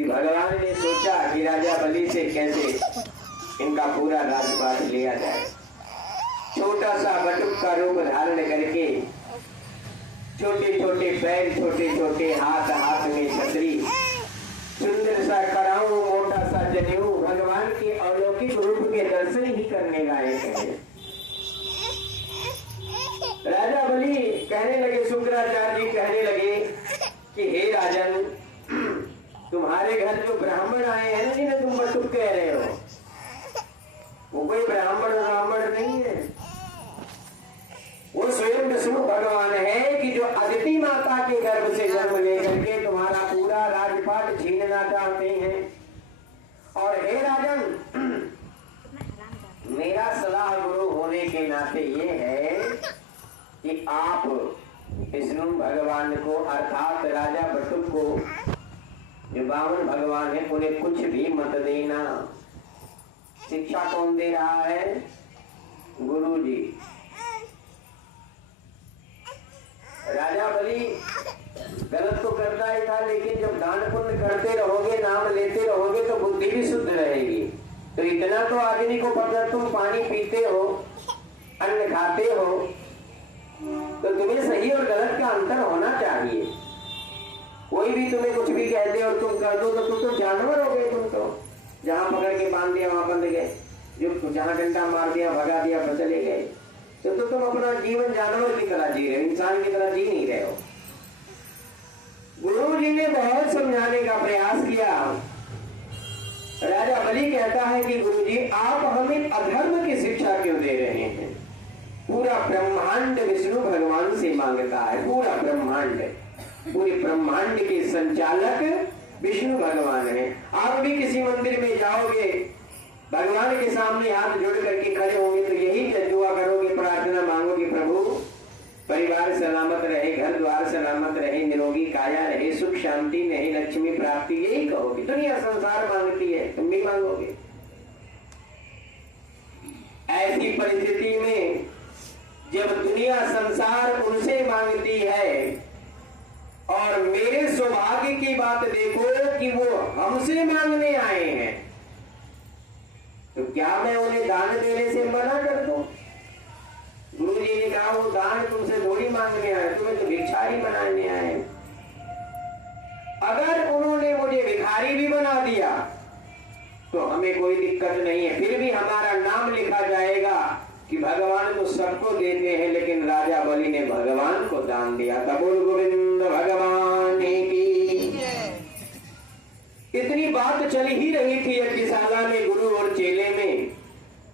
कि भगवान ने सोचा कि राजा बलि से कैसे इनका पूरा राजपाट लिया जाए। छोटा सा बटुक का रूप धारण करके, छोटे छोटे पैर, छोटे छोटे हाथ, हाथ में छतरी, सुंदर सा कराऊ, मोटा सा जनेऊ, भगवान के अलौकिक रूप के दर्शन ही करने लाए हैं। राजा बलि कहने लगे, शुक्राचार्य जी कहने लगे कि हे राजन, तुम्हारे घर जो ब्राह्मण आए हैं ना, जिन्हें तुम बटुक कह रहे हो, वो कोई ब्राह्मण नहीं है, वो स्वयं विष्णु भगवान है कि जो अदिति माता के गर्भ से जन्म लेकर के तुम्हारा पूरा राजपाट छीनना चाहते हैं। और हे राजन, मेरा सलाह गुरु होने के नाते ये है कि आप विष्णु भगवान को अर्थात राजा बटुक को, जो बामन भगवान है, उन्हें कुछ भी मत देना। शिक्षा कौन दे रहा है? गुरु जी। राजा बलि गलत तो करता ही था, लेकिन जब दान पुण्य करते रहोगे, नाम लेते रहोगे, तो बुद्धि भी शुद्ध रहेगी। तो इतना तो आदमी को पता, तुम पानी पीते हो, अन्न खाते हो, तो तुम्हें सही और गलत का अंतर होना चाहिए। कोई भी तुम्हें कुछ भी कह दे और तुम कर दो, तो तुम तो जानवर हो गए। तुम तो जहां पकड़ के बांध दिया वहां बंध गए, जो जहां डंडा मार दिया, भगा दिया, चले गए। तो तुम अपना जीवन जानवर की तरह जी रहे हो, इंसान की तरह जी नहीं रहे हो। गुरु जी ने बहुत समझाने का प्रयास किया। राजा बलि कहता है कि गुरु जी, आप हमें अधर्म की शिक्षा क्यों दे रहे हैं? पूरा ब्रह्मांड विष्णु भगवान से मांगता है, पूरा ब्रह्मांड, पूरे ब्रह्मांड के संचालक विष्णु भगवान है। आप भी किसी मंदिर में जाओगे, भगवान के सामने हाथ जोड़ करके खड़े होंगे, तो यही दुआ करोगे, प्रार्थना मांगोगे, प्रभु परिवार सलामत रहे, घर द्वार सलामत रहे, निरोगी काया रहे, सुख शांति रहे, लक्ष्मी प्राप्ति, यही कहोगे। दुनिया संसार मांगती है, तुम भी मांगोगे। ऐसी परिस्थिति में जब दुनिया संसार उनसे मांगती है, और मेरे सौभाग्य की बात देखो कि वो हमसे मांगने आए हैं, तो क्या मैं उन्हें दान देने से मना कर दूं? गुरु जी ने कहा, वो दान तुमसे थोड़ी मांगने आए, तुम्हें तो भिखारी बनाने आए। अगर उन्होंने मुझे भिखारी भी बना दिया तो हमें कोई दिक्कत नहीं है, फिर भी हमारा नाम लिखा जाएगा कि भगवान तो सबको देते हैं, लेकिन राजा बलि ने भगवान को दान दिया था। बोल गोविंद भगवान की। इतनी बात चल ही रही थी यज्ञशाला में, गुरु और चेले में,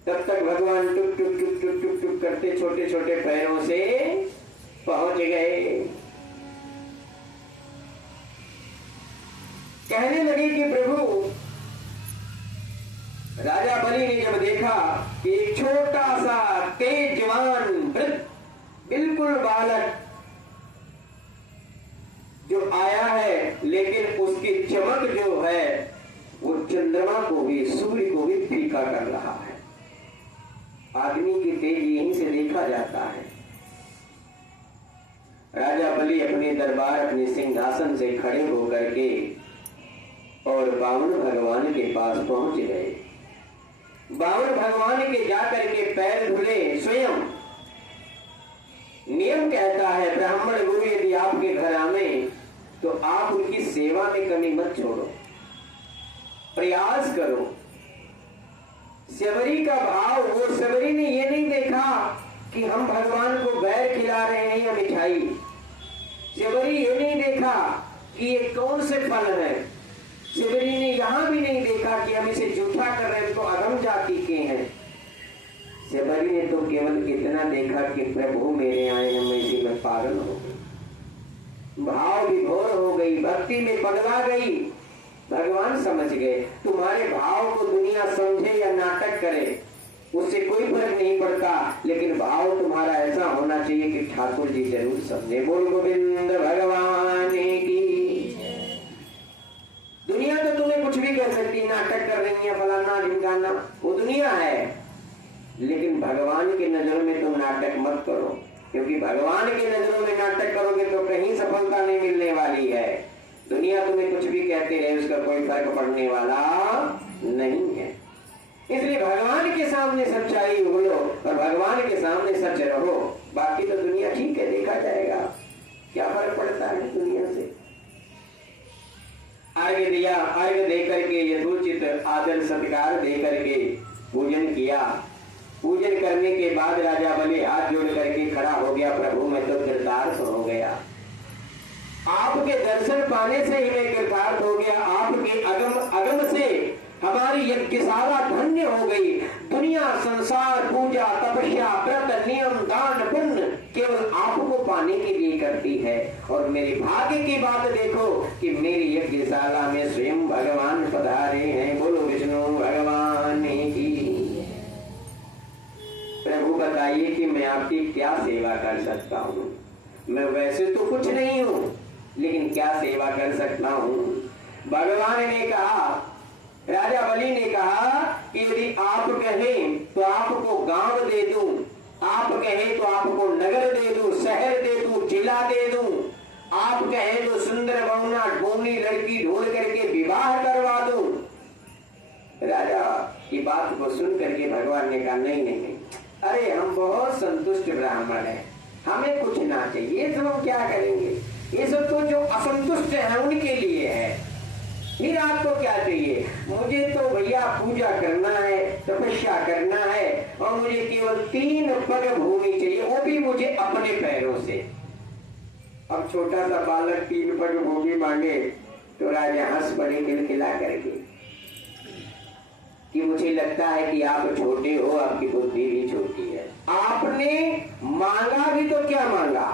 तब तक भगवान टुक टुक टुक टुक टुक टुक करते छोटे छोटे पैरों से पहुंच गए। कहने लगे कि प्रभु, राजा बलि ने जब देखा कि एक छोटा सा तेजवान वृद्ध, बिल्कुल बालक जो आया है, लेकिन उसकी चमक जो है वो चंद्रमा को भी, सूर्य को भी फीका कर रहा है। आदमी की तेज यहीं से देखा जाता है। राजा बलि अपने दरबार, अपने सिंहासन से खड़े होकर के और बामन भगवान के पास पहुंच गए। बामन भगवान के जाकर के पैर धुले स्वयं। नियम कहता है, ब्राह्मण गुरु यदि आपके घर आवे तो आप उनकी सेवा में कमी मत छोड़ो, प्रयास करो। शबरी का भाव, वो शबरी ने ये नहीं देखा कि हम भगवान को बैर खिला रहे हैं या मिठाई। शबरी ये नहीं देखा कि ये कौन से फल है। शबरी ने यहां भी नहीं देखा कि हम इसे जूठा कर रहे हैं, तो अधम जाति के हैं। शबरी ने तो केवल इतना देखा कि प्रभु मेरे आए हैं, मैं इसी में पागल हो गई, भाव विभोर हो गई, भक्ति में पगला गई। भगवान समझ गए, तुम्हारे भाव को दुनिया समझे या नाटक करे उससे कोई फर्क नहीं पड़ता, लेकिन भाव तुम्हारा ऐसा होना चाहिए कि ठाकुर जी जरूर समझे। बोल गोविंद भगवान की। दुनिया तो तुम्हें कुछ भी कर सकती, नाटक कर रही है, फलाना ढिमकाना, वो दुनिया है, लेकिन भगवान की नजरों में तुम नाटक मत करो, क्योंकि भगवान की नजरों में नाटक करोगे तो कहीं सफलता नहीं मिलने वाली है। दुनिया तुम्हें कुछ भी कहते रहे, उसका कोई फर्क फर्क पड़ने वाला नहीं है। इसलिए भगवान के सामने सच्चाई बोलो और भगवान के सामने सच रहो, बाकी तो दुनिया ठीक है, देखा जाएगा, क्या फर्क पड़ता है दुनिया से। अर्घ्य दिया, अर्घ्य दे करके यथोचित आदर सत्कार दे करके पूजन किया। पूजन करने के बाद राजा बलि हाथ जोड़ करके खड़ा हो गया, प्रभु मैं तो कृतार्थ हो गया, आपके दर्शन पाने से ही मैं कृतार्थ हो गया, आपके अगम से हमारी यज्ञशाला धन्य हो गई। दुनिया संसार पूजा तपस्या व्रत नियम दान पुण्य केवल आपको पाने के लिए करती है, और मेरे भाग्य की बात देखो कि मेरी यज्ञशाला में स्वयं भगवान पधारे हैं। बोलो विष्णु भगवान की। प्रभु बताइए कि मैं आपकी क्या सेवा कर सकता हूँ। मैं वैसे तो कुछ नहीं हूँ, लेकिन क्या सेवा कर सकता हूँ। भगवान ने कहा, राजा बलि ने कहा कि यदि आप कहें तो आपको गांव दे दूं, आप कहें तो आपको नगर दे दूं, शहर दे दूं, जिला दे दूं, आप कहें तो सुंदर बहुना ढूंढी लड़की ढूंढ करके विवाह करवा दूं। राजा की बात को सुन करके भगवान ने कहा नहीं नहीं नहीं, अरे हम बहुत संतुष्ट ब्राह्मण हैं, हमें कुछ ना चाहिए, ये सब हम क्या करेंगे, ये सब तो जो असंतुष्ट है उनके लिए है, फिर आपको क्या चाहिए। मुझे तो भैया पूजा करना है, तपस्या करना है, और मुझे केवल 3 पग भूमि चाहिए, वो भी मुझे अपने पैरों से। अब छोटा सा बालक 3 पग भूमि मांगे तो राजा हंस पड़े खिलखिला करके कि मुझे लगता है कि आप छोटे हो, आपकी बुद्धि भी छोटी है। आपने मांगा भी तो क्या मांगा,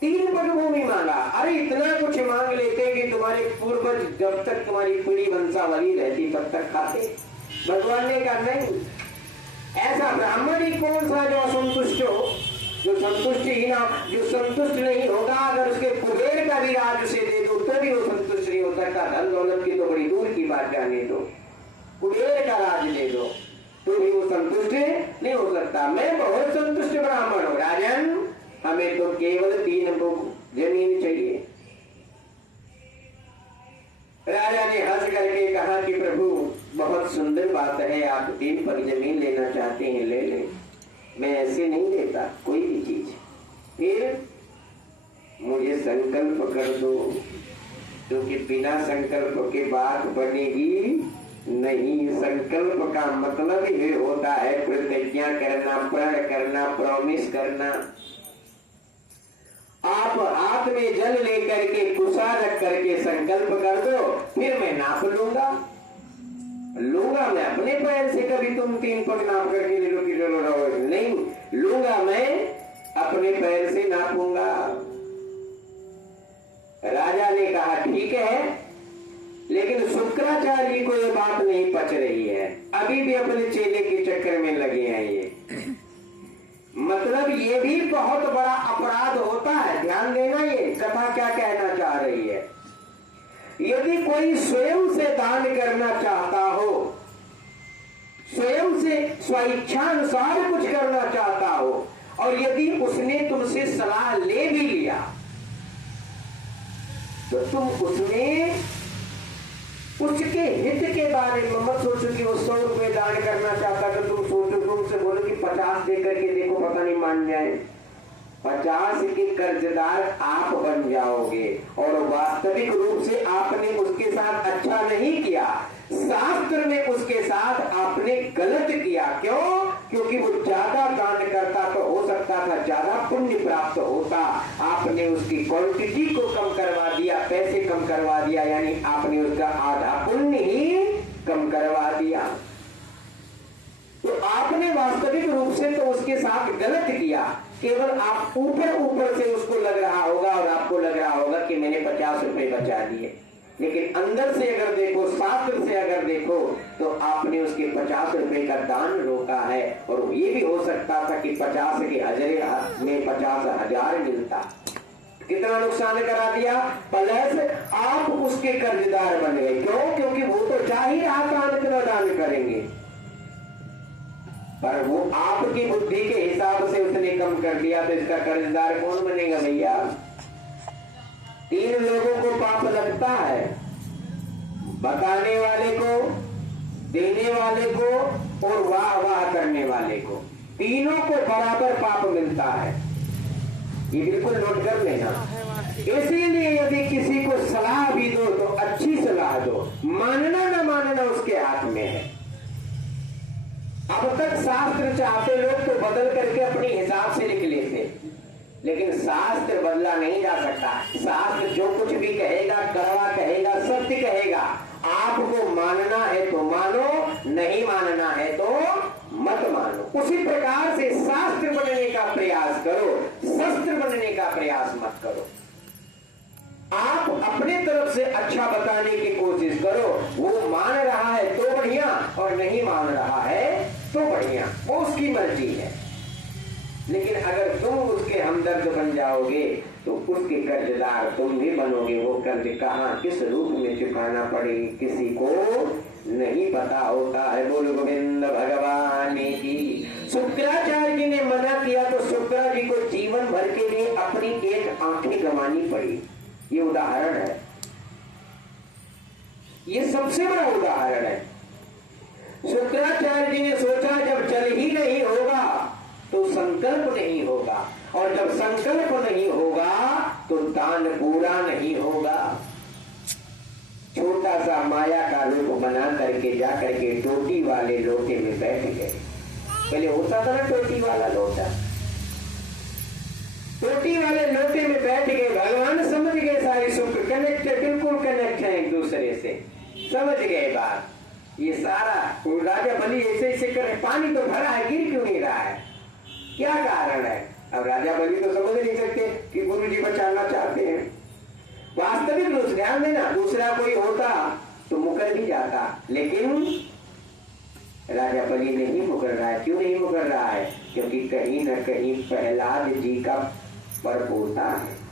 3 पग भूमि मांगा। अरे इतना कुछ मांग लेते कि तुम्हारे पूर्वज जब तक तुम्हारी पीढ़ी वंशावली रहती तब तक खाते। भगवान ने कहा नहीं, ऐसा ब्राह्मण ही कौन सा जो असंतुष्ट हो, जो संतुष्ट ही ना, जो संतुष्ट नहीं होगा। अगर उसके कुबेर का भी राज उसे दे दो तो भी वो संतुष्ट नहीं हो सकता। धन दौलत की तो बड़ी दूर की बात जाने दो, कुबेर का राज दे दो तो भी वो संतुष्ट नहीं हो सकता। मैं बहुत संतुष्ट ब्राह्मण हूँ राजन, हमें तो केवल 3 पग जमीन चाहिए। राजा ने हंस करके कहा कि प्रभु बहुत सुंदर बात है, आप 3 पग जमीन लेना चाहते हैं, ले लें, मैं ऐसे नहीं लेता कोई भी चीज। फिर मुझे संकल्प कर दो, क्योंकि बिना संकल्प के बात बनेगी नहीं। संकल्प का मतलब ये होता है प्रतिज्ञा करना, प्रण करना, प्रॉमिस करना। आप हाथ में जल लेकर के कुशा रख करके संकल्प कर दो, फिर मैं नाप लूंगा मैं अपने पैर से। कभी तुम 3 पग नाप करके ले लो कि चलो रहो, नहीं लूंगा, मैं अपने पैर से नापूंगा। राजा ने कहा ठीक है, लेकिन शुक्राचार्य को ये बात नहीं पच रही है, अभी भी अपने चेले के चक्कर में लगे हैं ये। मतलब ये भी बहुत बड़ा अपराध होता है, ध्यान देना, ये कथा क्या कहना चाह रही है। यदि कोई स्वयं से दान करना चाहता हो, स्वयं से स्वेच्छानुसार कुछ करना चाहता हो, और यदि उसने तुमसे सलाह ले भी लिया तो तुम उसमें उसके हित के बारे में मत सोचो कि वो 100 रुपए दान करना चाहता, तो तुम सोचो, तुमसे बोलो कि 50 दे करके देखो, पता नहीं मान जाए। 50 के कर्जदार आप बन जाओगे, और वास्तविक रूप से आपने उसके साथ अच्छा नहीं किया, शास्त्र में उसके साथ आपने गलत किया। क्यों? क्योंकि वो ज्यादा दान करता तो हो सकता था ज्यादा पुण्य प्राप्त होता, आपने उसकी क्वांटिटी को कम करवा दिया, पैसे कम करवा दिया, यानी आपने उसका आधा पुण्य ही कम करवा दिया। तो आपने वास्तविक रूप से तो उसके साथ गलत किया, केवल आप ऊपर से उसको लग रहा होगा और आपको लग रहा होगा कि मैंने 50 रुपए बचा दिए, लेकिन अंदर से अगर देखो, शास्त्र से अगर देखो, तो आपने उसके 50 रुपए का दान रोका है। और ये भी हो सकता था कि 50 के हजरे में 50,000 मिलता। कितना नुकसान करा दिया, प्लस आप उसके कर्जदार बन गए। क्यों? क्योंकि वो तो चाह ही रहा था इतना दान करेंगे, पर वो आपकी बुद्धि के हिसाब से उसने कम कर दिया, तो इसका कर्जदार कौन बनेगा भैया? 3 लोगों को पाप लगता है, बताने वाले को, देने वाले को और वाह वाह करने वाले को, तीनों को बराबर पाप मिलता है। ये बिल्कुल नोट कर लेना। इसीलिए यदि किसी को सलाह भी दो तो अच्छी सलाह दो, मानना न मानना उसके हाथ में है। अब तक शास्त्र चाहते लोग तो बदल करके अपने हिसाब से लिख लेते, लेकिन शास्त्र बदला नहीं जा सकता। शास्त्र जो कुछ भी कहेगा, कड़वा कहेगा, सत्य कहेगा। आपको मानना है तो मानो, नहीं मानना है तो मत मानो। उसी प्रकार से शास्त्र बनने का प्रयास करो, शस्त्र बनने का प्रयास मत करो। आप अपने तरफ से अच्छा बताने की कोशिश करो। वो मान रहा है तो बढ़िया, और नहीं मान रहा है तो बढ़िया, वो उसकी मर्जी है। लेकिन अगर तुम उसके हमदर्द बन जाओगे तो उसके कर्जदार तुम भी बनोगे। वो कर्ज कहाँ किस रूप में चुकाना पड़ेगी किसी को नहीं पता होता है। बोल गोविंद भगवान की। शुक्राचार्य जी ने मना किया तो शुक्रा जी को जीवन भर के लिए अपनी एक आंखें गंवानी पड़ी। ये उदाहरण है, ये सबसे बड़ा उदाहरण है। शुक्राचार्य जी ने सोचा जब जल ही नहीं होगा तो संकल्प नहीं होगा, और जब संकल्प नहीं होगा तो दान पूरा नहीं होगा। छोटा सा माया का रूप बना करके जा करके टोटी वाले लोटे में बैठ गए। पहले होता था ना टोटी वाला लोटा, टोटी वाले लोटे में बैठ गए। भगवान समझ गए सारी शुक्र कनेक्ट, बिल्कुल कनेक्ट है एक दूसरे से, समझ गए बात। ये सारा राजा बलि ऐसे ऐसे कर, पानी तो भरा है, गिर क्यों नहीं रहा है, क्या कारण है। अब राजा बलि तो समझ नहीं सकते कि गुरु जी बचाना चाहते हैं। वास्तविक रूप से ध्यान देना, दूसरा कोई होता तो मुकर भी जाता, लेकिन राजा बलि नहीं मुकर रहा है। क्यों नहीं मुकर रहा है? क्योंकि कहीं न कहीं प्रहलाद जी का पर होता है।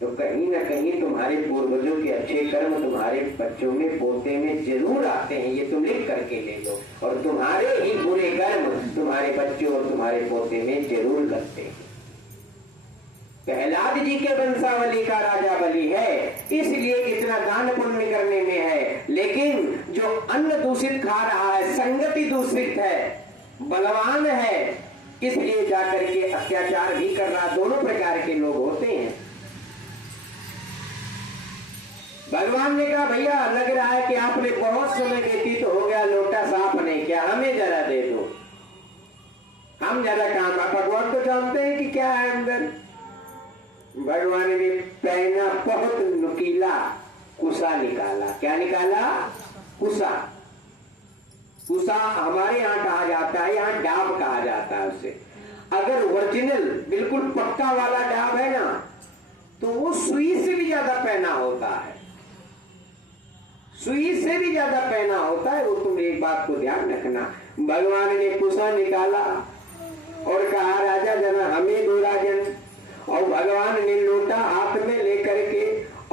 तो कहीं न कहीं तुम्हारे पूर्वजों के अच्छे कर्म तुम्हारे बच्चों में, पोते में जरूर आते हैं। ये तुम लिख करके ले लो, और तुम्हारे ही बुरे कर्म तुम्हारे बच्चों और तुम्हारे पोते में जरूर लगते हैं। प्रहलाद जी के वंशावली का राजा बलि है, इसलिए इतना दान पुण्य करने में है। लेकिन जो अन्न दूषित खा रहा है, संगति दूषित है, बलवान है, इसलिए जाकर के अत्याचार भी कर रहा। दोनों प्रकार के लोग होते हैं। भगवान ने कहा भैया लग रहा है कि आपने बहुत समय व्यतीत हो गया, लोटा साफ नहीं किया, हमें जरा दे दो, हम जरा काम। भगवान को जानते हैं कि क्या है अंदर। भगवान ने पहना बहुत नुकीला कुसा निकाला। क्या निकाला? कुसा। कुसा हमारे यहाँ कहा जाता है, यहाँ डाब कहा जाता है उसे। अगर ओरिजिनल बिल्कुल पक्का वाला डाब है ना, तो वो सुई से भी ज्यादा पहना होता है, सुई से भी ज्यादा पहना होता है। वो तुम एक बात को ध्यान रखना। भगवान ने कुसा निकाला और कहा राजा जना हमें दो राजन। और भगवान ने लोटा हाथ में लेकर के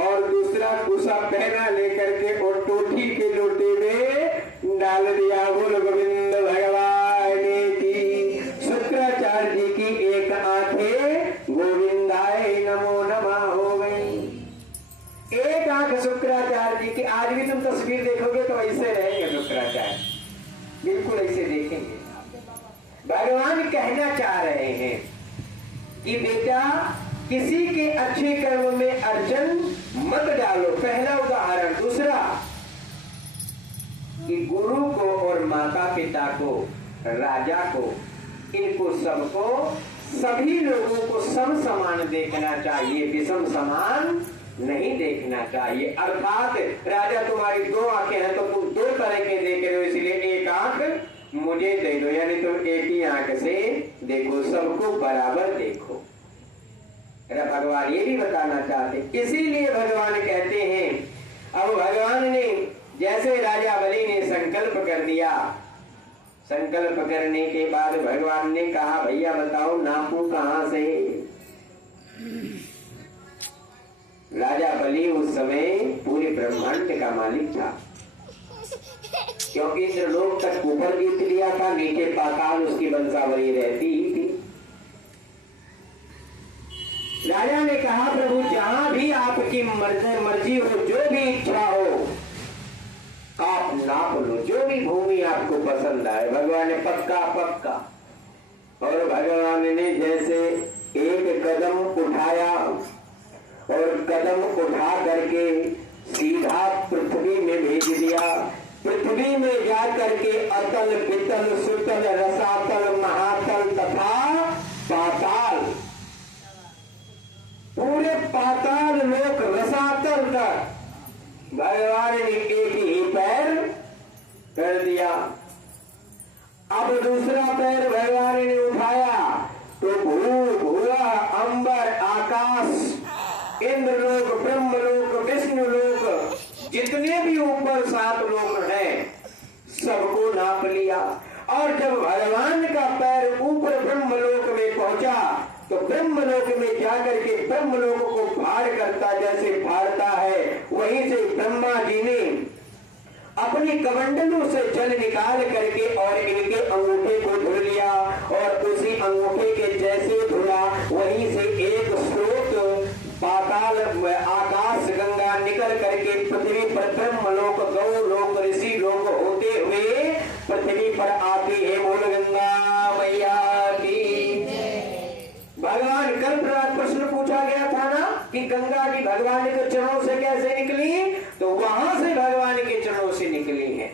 और दूसरा कुसा पहना लेकर के और टोटी के लोटे में डाल दिया। बोल गोविंद भगवान की। शुक्राचार्य जी की एक आंखें गोविंदाय नमो नमः हो गई। एक आंख शुक्राचार्य जी की। आज भी तुम तस्वीर देखोगे तो ऐसे रहेंगे शुक्राचार्य, बिल्कुल ऐसे देखेंगे। भगवान कहना चाह रहे हैं कि बेटा किसी के अच्छे कर्म में अर्जन मत डालो, पहला उदाहरण। दूसरा कि गुरु को और माता पिता को, राजा को, इनको सबको, सभी लोगों को सम समान देखना चाहिए, विषम समान नहीं देखना चाहिए। अर्थात राजा तुम्हारी दो आंखें हैं तो तुम दो तरह के देख रहे हो, इसलिए एक आंख मुझे दे दो, यानी तुम एक ही आंख से देखो, सबको बराबर देखो। भगवान ये भी बताना चाहते, इसीलिए भगवान कहते हैं। अब भगवान ने जैसे राजा बलि ने संकल्प कर दिया, संकल्प करने के बाद भगवान ने कहा भैया बताओ नापू कहां से। राजा बलि उस समय पूरे ब्रह्मांड का मालिक था, क्योंकि इंद्रलोक तक ऊपर जीत लिया था, नीचे पाताल उसकी वंशावली रहती ही थी। राजा ने कहा प्रभु जहां भी आपकी मर्जी हो, जो भी इच्छा हो, बंधा है। भगवान ने पक्का पक्का। और भगवान ने जैसे एक कदम उठाया और कदम उठा करके सीधा पृथ्वी में भेज दिया। पृथ्वी में जा करके अतल वितल सुतल रसातल महातल तथा पाताल, पूरे पाताल लोक रसातल तक भगवान ने एक ही पैर कर दिया। अब दूसरा पैर भगवान ने उठाया तो भू भूरा अंबर आकाश इंद्रलोक ब्रह्मलोक विष्णुलोक जितने भी ऊपर 7 लोक हैं सबको नाप लिया। और जब भगवान का पैर ऊपर ब्रह्मलोक में पहुंचा तो ब्रह्मलोक में जाकर के ब्रह्मलोक को फाड़ करता जैसे फाड़ता है, वहीं से ब्रह्मा जी ने अपनी कमंडलों से जल निकाल करके और इनके अंगूठे को धुल लिया। और उसी अंगूठे के जैसे धुला वहीं से एक स्रोत पाताल आकाश गंगा निकल करके पृथ्वी पर ब्रह्मलोक गौलोक ऋषि लोक होते हुए पृथ्वी पर आती है। बोल गंगा मैया की। भगवान कल प्रश्न पूछा गया था ना कि गंगा जी भगवान के चरणों से कैसे निकली, तो वहां से भगवान के चरणों से निकली है।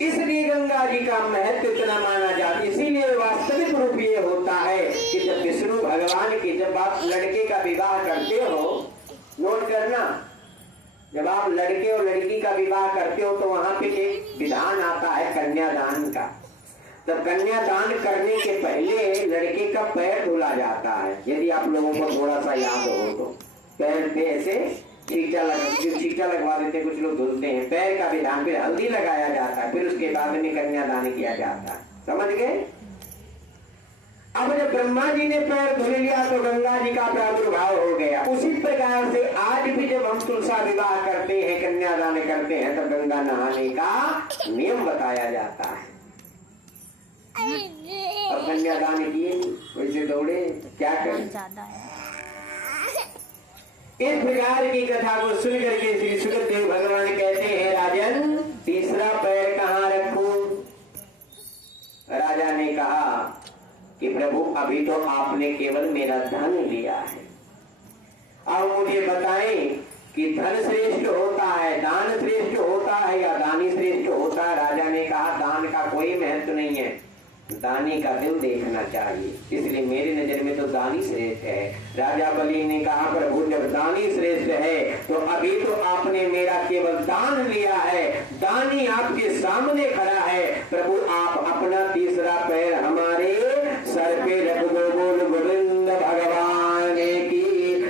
इसलिए गंगा जी का महत्व इतना माना जाता है। इसीलिए वास्तविक रूप ये होता है कि जब विष्णु भगवान की जब आप लड़के का विवाह करते हो, नोट करना, जब आप लड़के और लड़की का विवाह करते हो तो वहां पे एक विधान आता है कन्यादान का। तब कन्यादान करने के पहले लड़के का पैर धुला जाता है। यदि आप लोगों को थोड़ा सा याद हो तो पैर पे ऐसे छींटा लगवा देते, कुछ लोग धुलते हैं। पैर का विधान, फिर हल्दी लगाया जाता है, फिर उसके बाद में कन्यादान किया जाता है। समझ गए? अब जब ब्रह्मा जी ने पैर धुल लिया तो गंगा जी का प्रादुर्भाव हो गया। उसी प्रकार से आज भी जब हम तुलसा विवाह करते हैं, कन्यादान करते हैं, तो गंगा नहाने का नियम बताया जाता है। अब कन्यादान किए वैसे दौड़े, क्या करें? इस प्रकार की कथा को सुन करके श्री सुखदेव भगवान कहते हैं, राजन तीसरा पैर कहाँ रखूं? राजा ने कहा कि प्रभु अभी तो आपने केवल मेरा धन लिया है, अब मुझे बताएं कि धन श्रेष्ठ होता है, दान श्रेष्ठ होता है या दानी श्रेष्ठ होता है? राजा ने कहा दान का कोई महत्व नहीं है, दानी का दिल देखना चाहिए, इसलिए मेरी नजर में तो दानी श्रेष्ठ है। राजा बलि ने कहा प्रभु जब दानी श्रेष्ठ है तो अभी तो आपने मेरा केवल दान लिया है, दानी आपके सामने खड़ा है, प्रभु आप अपना तीसरा पैर हमारे सर पे रख दो। बोल गोविंद भगवान की,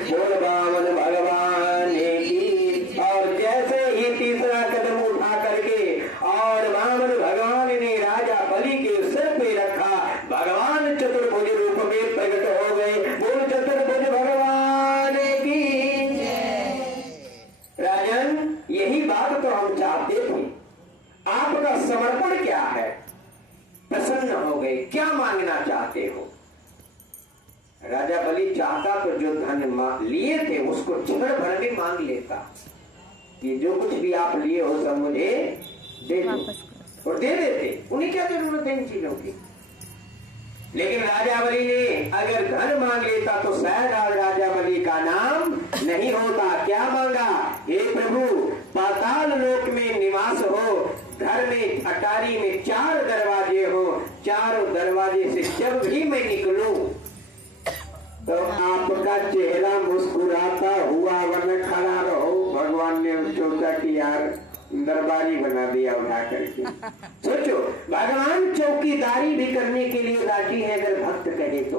बोल बामन भगवान की। और जैसे ही तीसरा कदम उठा करके और बामन भगवान ने राजा बलि के सिर पे रखा, भगवान चतुर्भुज रूप में प्रकट हो गए। बोल चतुर्भुज भगवान की। राजन यही बात तो हम चाहते थे, आपका समर्पण क्या है? प्रसन्न हो गए, क्या मांगना चाहते हो? राजा बलि चाहता तो जो धन लिए थे उसको क्षण भर में मांग लेता, ये जो कुछ भी आप लिए हो सब मुझे दे दो, और दे देते, उन्हें क्या जरूरत है इन चीजों की। लेकिन राजा बलि ने अगर धन मांग लेता तो शायद आज राजा बलि का नाम नहीं होता। क्या मांगा? हे प्रभु पाताल लोक में निवास हो, घर में अटारी में 4 दरवाजे हो, चारों दरवाजे से जब भी मैं निकलूं तो आपका चेहरा मुस्कुराता हुआ वरना खड़ा रहो। भगवान ने सोचा कि यार दरबारी बना दिया उठा करके। सोचो भगवान चौकीदारी भी करने के लिए राजी है अगर भक्त कहे तो।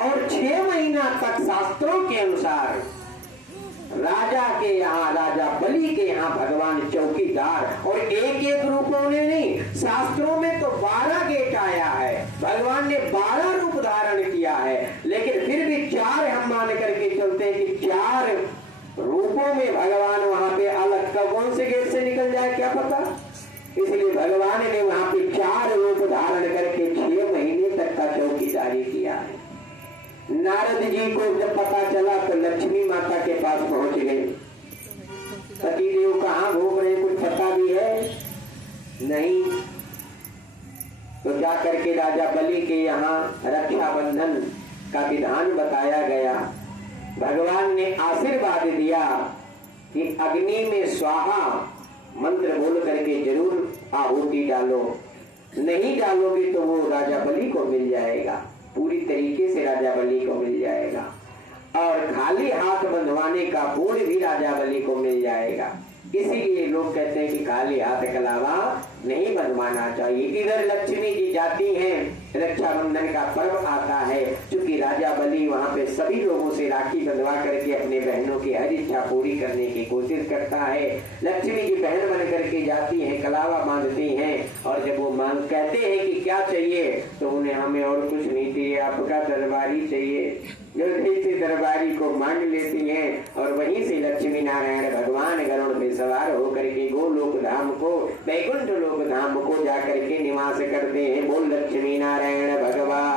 और 6 महीना तक शास्त्रों के अनुसार राजा के यहाँ, राजा बलि के यहाँ भगवान चौकीदार, और एक रूपों में नहीं, शास्त्रों में तो 12 गेट आया है, भगवान ने 12 रूप धारण किया है, लेकिन फिर भी 4 हम मान करके चलते हैं कि 4 रूपों में भगवान वहां पे अलग, कौन से गेट से निकल जाए क्या पता। इसलिए भगवान ने वहां पे 4 रूप धारण करके 6 महीने तक का चौकीदारी किया है। नारद जी को जब पता चला तो लक्ष्मी माता के पास पहुंच गए। सतीदेव कहाँ घूम रहे कुछ पता भी कि अग्नि में स्वाहा मंत्र बोल करके जरूर आहुति डालो, नहीं डालोगे तो वो राजा बलि को मिल जाएगा, पूरी तरीके से राजा बलि को मिल जाएगा। और खाली हाथ बंधवाने का पुण्य भी राजा बलि को मिल जाएगा। इसीलिए लोग कहते हैं कि खाली हाथ कलावा नहीं बंधवाना चाहिए। इधर लक्ष्मी जी जाती हैं, रक्षाबंधन का पर्व आता है, क्योंकि राजा बलि वहां पे सभी लोगों से राखी बंधवा करके अपने बहनों की हर इच्छा पूरी करने की कोशिश करता है। लक्ष्मी जी बहन बन करके जाती हैं, कलावा बांधती हैं, और जब वो मांग कहते हैं कि क्या चाहिए, तो उन्हें हमें और कुछ नहीं चाहिए, आपका दरबारी चाहिए। जल्दी से दरबारी को मांग लेती हैं, और वहीं से लक्ष्मी नारायण भगवान गरुड़ पे सवार होकर के गोलोक धाम को, वैकुंठ लोक धाम को जाकर के निवास करते हैं। बोल लक्ष्मी नारायण भगवान